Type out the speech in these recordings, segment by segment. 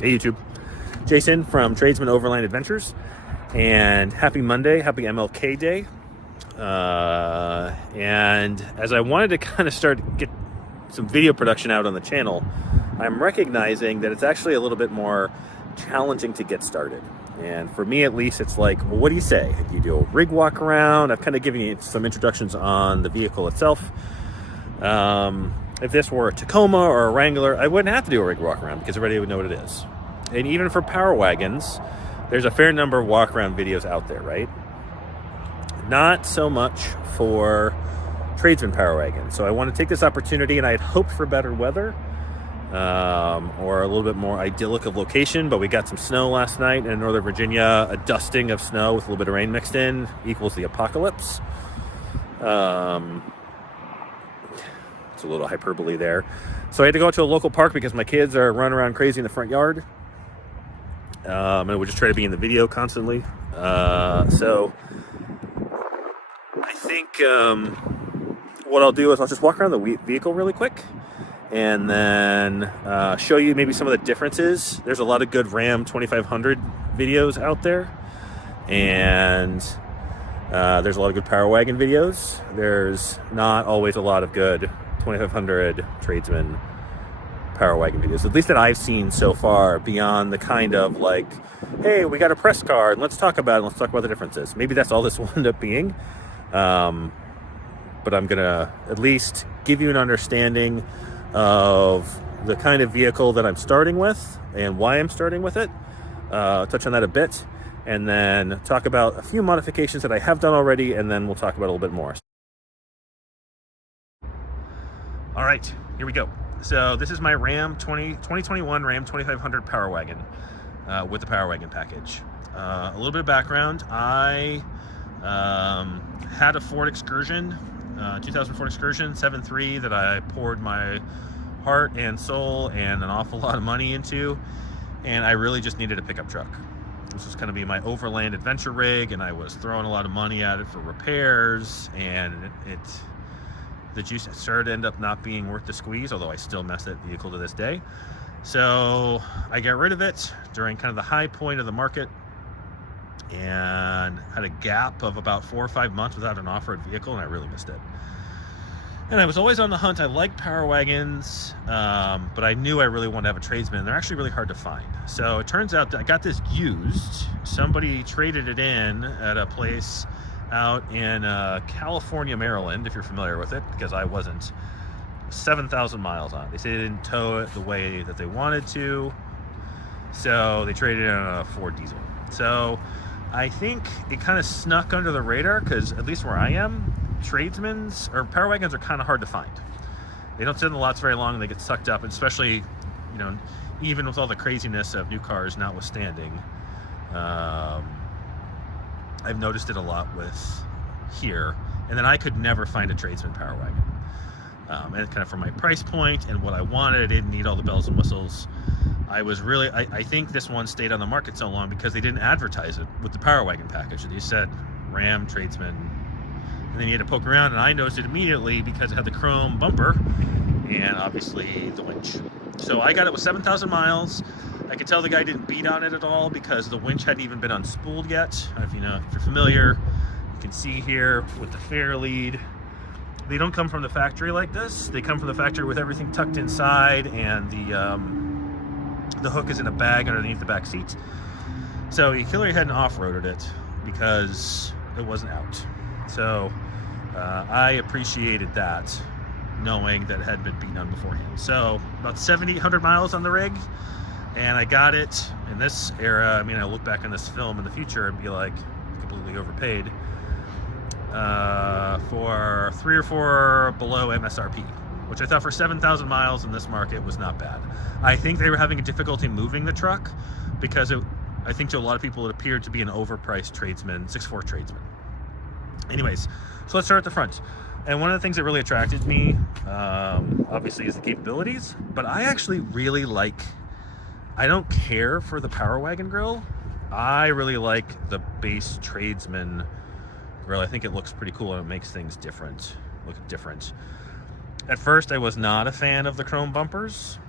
Hey YouTube, Jason from Tradesman Outdoor Adventures, and happy Monday, happy MLK Day. And as I wanted to kind of get some video production out on the channel, I'm recognizing that it's actually a little bit more challenging to get started. And for me at least, it's like, well, what do you say? Do you do a rig walk around? I've kind of given you some introductions on the vehicle itself. If this were a Tacoma or a Wrangler, I wouldn't have to do a rig walk around because everybody would know what it is. And even for power wagons, there's a fair number of walk around videos out there, right? Not so much for tradesman power wagons. So I want to take this opportunity, and I had hoped for better weather or a little bit more idyllic of location, but we got some snow last night in Northern Virginia. A dusting of snow with a little bit of rain mixed in equals the apocalypse. It's a little hyperbole there. So I had to go out to a local park because my kids are running around crazy in the front yard. And we just try to be in the video constantly. So I think what I'll do is I'll just walk around the vehicle really quick and then show you maybe some of the differences. There's a lot of good Ram 2500 videos out there, and there's a lot of good power wagon videos. There's not always a lot of good 2500 tradesman power wagon videos, at least that I've seen so far, beyond the kind of like, hey, we got a press car and let's talk about it, let's talk about the differences. Maybe that's all this will end up being. But I'm gonna at least give you an understanding of the kind of vehicle that I'm starting with and why I'm starting with it. Touch on that a bit, and then talk about a few modifications that I have done already, and then we'll talk about a little bit more. All right, here we go. So this is my 2021 Ram 2500 Power Wagon with the Power Wagon package. A little bit of background. I had a Ford Excursion, 2000 Ford Excursion 7.3 that I poured my heart and soul and an awful lot of money into, and I really just needed a pickup truck. This was going to be my overland adventure rig, and I was throwing a lot of money at it for repairs, and the juice started to end up not being worth the squeeze, although I still mess that vehicle to this day. So I got rid of it during kind of the high point of the market and had a gap of about 4 or 5 months without an off-road vehicle, and I really missed it. And I was always on the hunt. I like power wagons, but I knew I really wanted to have a tradesman. They're actually really hard to find. So it turns out that I got this used. Somebody traded it in at a place out in California, Maryland, if you're familiar with it, because I wasn't. 7,000 miles on it. They say they didn't tow it the way that they wanted to, so they traded in a Ford diesel. So I think it kind of snuck under the radar, because at least where I am, tradesmen's or power wagons are kind of hard to find. They don't sit in the lots very long, and they get sucked up, especially, you know, even with all the craziness of new cars notwithstanding. I've noticed it a lot with here, and then I could never find a tradesman power wagon. And kind of for my price point and what I wanted, I didn't need all the bells and whistles. I think this one stayed on the market so long because they didn't advertise it with the power wagon package. They said Ram, tradesman, and then you had to poke around, and I noticed it immediately because it had the chrome bumper and obviously the winch. So I got it with 7,000 miles. I could tell the guy didn't beat on it at all because the winch hadn't even been unspooled yet. If you're familiar, you can see here with the fair lead, they don't come from the factory like this. They come from the factory with everything tucked inside, and the hook is in a bag underneath the back seat. So he clearly hadn't off-roaded it because it wasn't out. So I appreciated that, knowing that it had been beaten on beforehand. So about 700-800 miles on the rig, and I got it in this era. I mean, I look back on this film in the future and be like, completely overpaid for 3 or 4 below MSRP, which I thought for 7,000 miles in this market was not bad. I think they were having a difficulty moving the truck because I think to a lot of people it appeared to be an overpriced tradesman, 6'4" tradesman. Anyways, so let's start at the front. And one of the things that really attracted me, obviously, is the capabilities, but I actually really like, I don't care for the power wagon grill. I really like the base tradesman grill. I think it looks pretty cool, and it makes things look different. At first, I was not a fan of the chrome bumpers.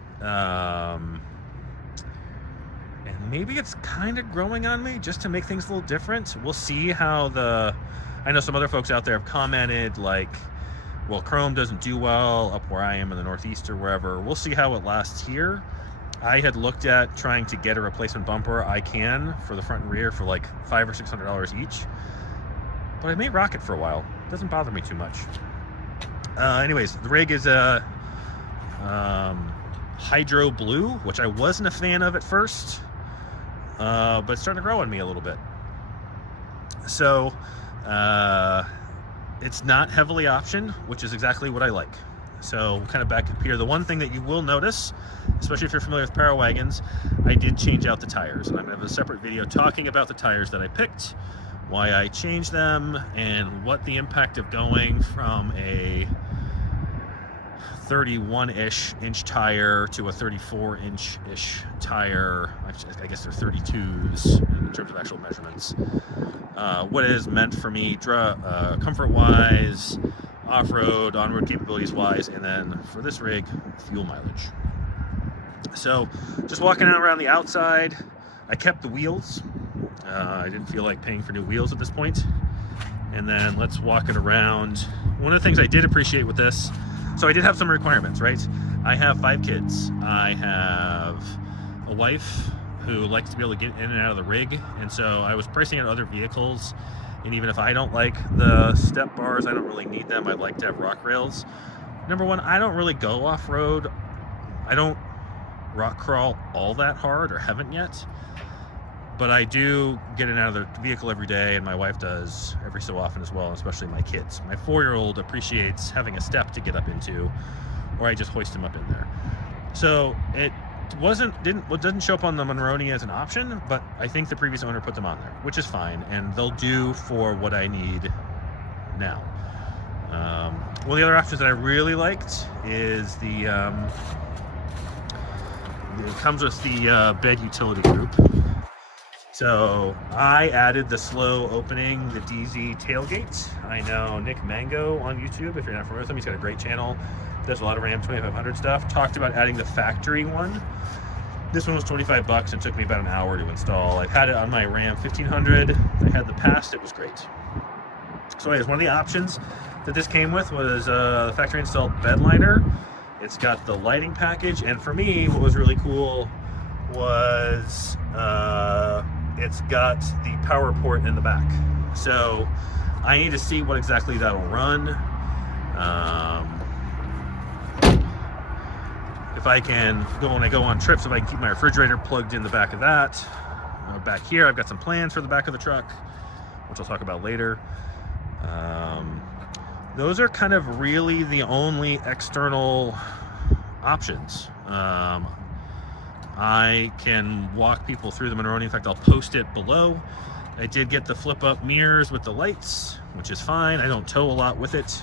maybe it's kind of growing on me just to make things a little different. We'll see how I know some other folks out there have commented like, well, chrome doesn't do well up where I am in the Northeast or wherever. We'll see how it lasts here. I had looked at trying to get a replacement bumper I can for the front and rear for like $500 or $600 each, but I may rock it for a while. It doesn't bother me too much. Anyways, the rig is a hydro blue, which I wasn't a fan of at first, but it's starting to grow on me a little bit. So it's not heavily optioned, which is exactly what I like. So kind of back up here, the one thing that you will notice, especially if you're familiar with Power Wagons, I did change out the tires, and I'm going to have a separate video talking about the tires that I picked, why I changed them, and what the impact of going from a 31-ish inch tire to a 34-inch-ish tire, I guess they're 32s in terms of actual measurements, what it has meant for me comfort-wise, off-road, on-road capabilities-wise, and then for this rig, fuel mileage. So just walking out around the outside, I kept the wheels. I didn't feel like paying for new wheels at this point. And then let's walk it around. One of the things I did appreciate with this, so I did have some requirements, right? I have 5 kids. I have a wife who likes to be able to get in and out of the rig, and so I was pricing out other vehicles, and even if I don't like the step bars, I don't really need them. I'd like to have rock rails. Number one, I don't really go off-road. I don't rock crawl all that hard, or haven't yet, but I do get in and out of the vehicle every day, and my wife does every so often as well, especially my kids. My 4-year-old appreciates having a step to get up into, or I just hoist him up in there. So it doesn't show up on the Monroney as an option, but I think the previous owner put them on there, which is fine, and they'll do for what I need now. One of the other options that I really liked is it comes with the bed utility group. So I added the slow opening, the DZ tailgate. I know Nick Mango on YouTube, if you're not familiar with him, he's got a great channel. Does a lot of Ram 2500 stuff. Talked about adding the factory one. This one was $25 and took me about an hour to install. I've had it on my Ram 1500. I had the past, it was great. So anyways, one of the options that this came with was the factory installed bed liner. It's got the lighting package, and for me, what was really cool was it's got the power port in the back. So I need to see what exactly that'll run. If I can when I go on trips, if I can keep my refrigerator plugged in the back of that. Back here, I've got some plans for the back of the truck, which I'll talk about later. Those are kind of really the only external options. I can walk people through the Monroney. In fact, I'll post it below. I did get the flip-up mirrors with the lights, which is fine. I don't tow a lot with it.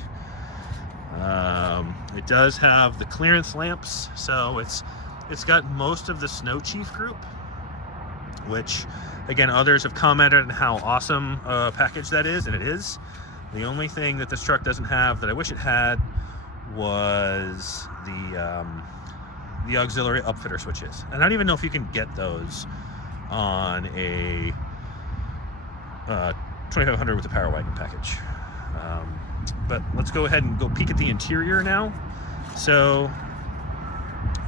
It does have the clearance lamps, so it's got most of the Snow Chief group, which, again, others have commented on how awesome a package that is, and it is. The only thing that this truck doesn't have that I wish it had was the auxiliary upfitter switches. And I don't even know if you can get those on a 2500 with the Power Wagon package. But let's go ahead and go peek at the interior now. So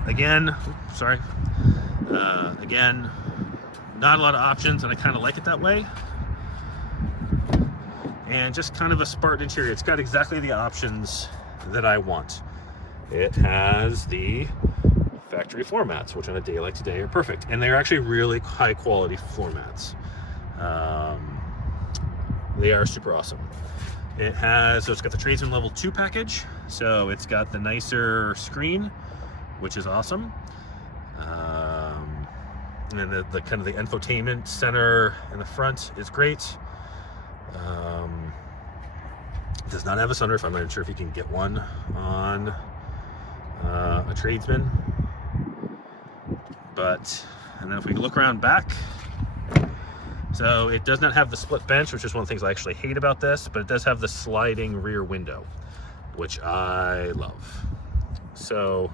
again, again, not a lot of options, and I kind of like it that way. And just kind of a Spartan interior. It's got exactly the options that I want. It has the factory floor mats, which on a day like today are perfect, and they're actually really high quality floor mats. They are super awesome. It's got the Tradesman level 2 package, so it's got the nicer screen, which is awesome. And then the kind of the infotainment center in the front is great. Does not have a sunroof. I'm not even sure if you can get one on a Tradesman. And then if we look around back, so it does not have the split bench, which is one of the things I actually hate about this, but it does have the sliding rear window, which I love. So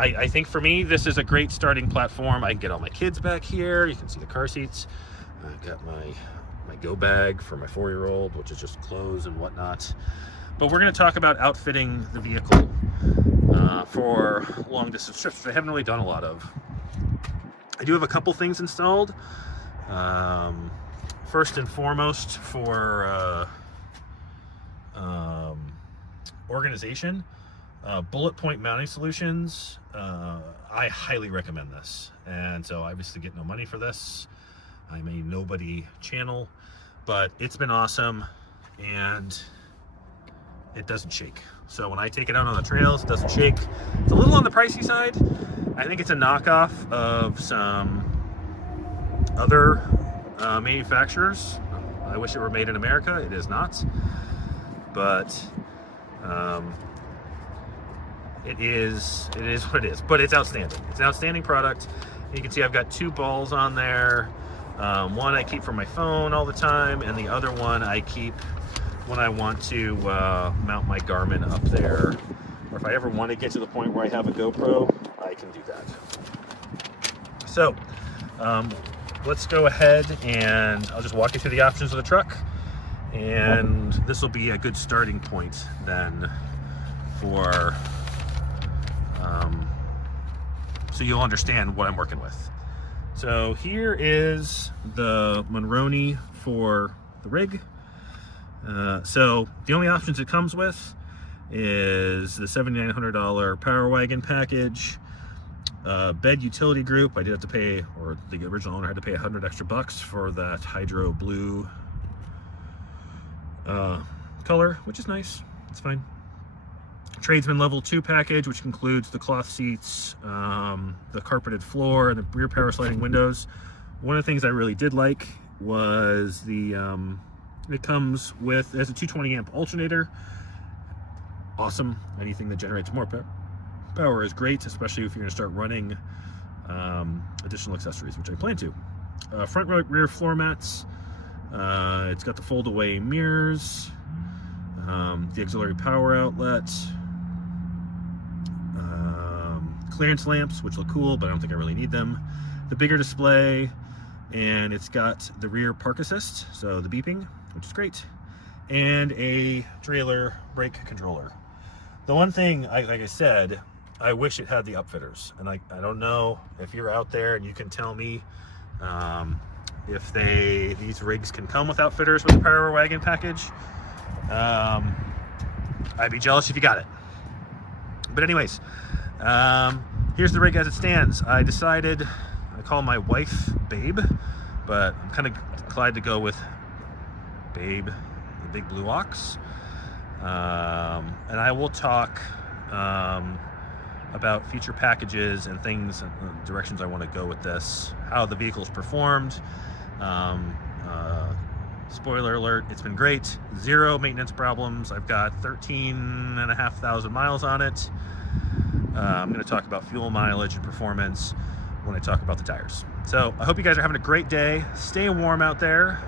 I think for me, this is a great starting platform. I can get all my kids back here. You can see the car seats. I've got my go bag for my 4-year-old, which is just clothes and whatnot. But we're going to talk about outfitting the vehicle for long distance trips, which I haven't really done a lot of. I do have a couple things installed. First and foremost, for organization, bullet point mounting solutions. I highly recommend this, and so I obviously get no money for this. I'm a nobody channel, but it's been awesome, and it doesn't shake. So when I take it out on the trails, it doesn't shake. It's a little on the pricey side. I think it's a knockoff of some other manufacturers. I wish it were made in America. It is not, but it is what it is. But it's outstanding. It's an outstanding product. You can see I've got 2 balls on there. One I keep for my phone all the time, and the other one I keep when I want to mount my Garmin up there, or if I ever want to get to the point where I have a GoPro, I can do that. So let's go ahead and I'll just walk you through the options of the truck, and this will be a good starting point then for so you'll understand what I'm working with. So here is the Monroney for the rig. So the only options it comes with is the $7,900 Power Wagon package, bed utility group. I did have to pay, or the original owner had to pay $100 extra for that hydro blue color, which is nice. It's fine. Tradesman level 2 package, which includes the cloth seats, the carpeted floor, and the rear power sliding windows. One of the things I really did like was the it comes with, it has a 220 amp alternator. Awesome. Anything that generates more power is great, especially if you're going to start running additional accessories, which I plan to. Front rear floor mats. It's got the fold away mirrors, the auxiliary power outlet, clearance lamps, which look cool, but I don't think I really need them. The bigger display, and it's got the rear park assist, so the beeping, which is great, and a trailer brake controller. The one thing, like I said, I wish it had the upfitters, and I don't know if you're out there and you can tell me if these rigs can come with outfitters with the Power Wagon package. I'd be jealous if you got it. But anyways, here's the rig as it stands. I decided, I call my wife Babe, but I'm kind of inclined to go with Babe, the big blue ox. And I will talk about future packages and things and directions I want to go with this, how the vehicle's performed. Spoiler alert, it's been great. 0 maintenance problems. I've got 13,500 miles on it. I'm going to talk about fuel mileage and performance when I talk about the tires. So I hope you guys are having a great day. Stay warm out there.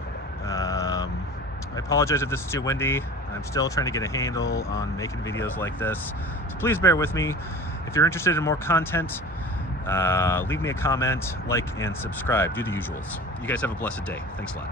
I apologize if this is too windy. I'm still trying to get a handle on making videos like this, so please bear with me. If you're interested in more content, leave me a comment, like, and subscribe. Do the usuals. You guys have a blessed day. Thanks a lot.